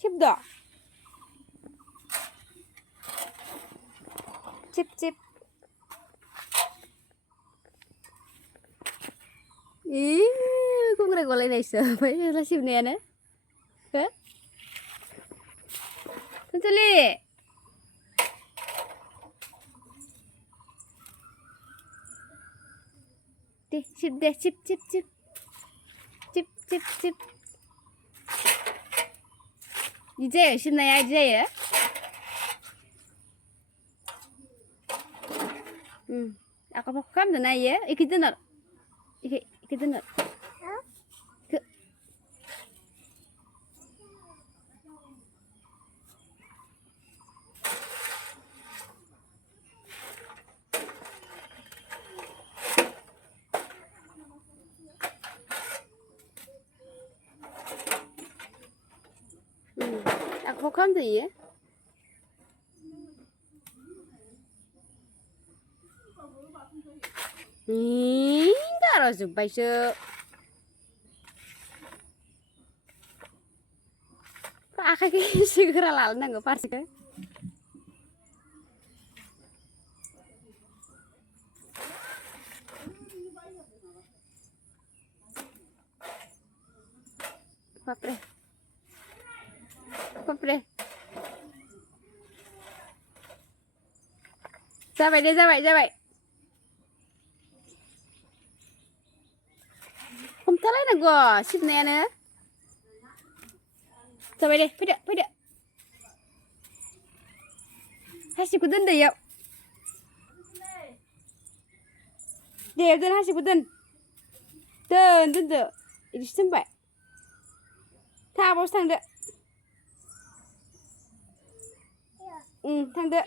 10도 찝찝 ý con này gọi lại này sợ mấy là 10 nè nè hả 천천히 đi 10대 찝찝찝찝찝찝 이제 신나야 이제 아까 뭐 감도 나예 이렇게 되나 이렇게 되나 그 아까 뭐 감도 예 알아줘봐요. Kaki segera lalu nggak pas kan? Papre, papre. Ra vậy. Không thấy lấy được rồi, ship nè nè. Ra vậy đi, phải được. 하시고 든대요. 네, 든 하시고 든. 든. 이리 신발. 다 보스 상대. 응, 상대.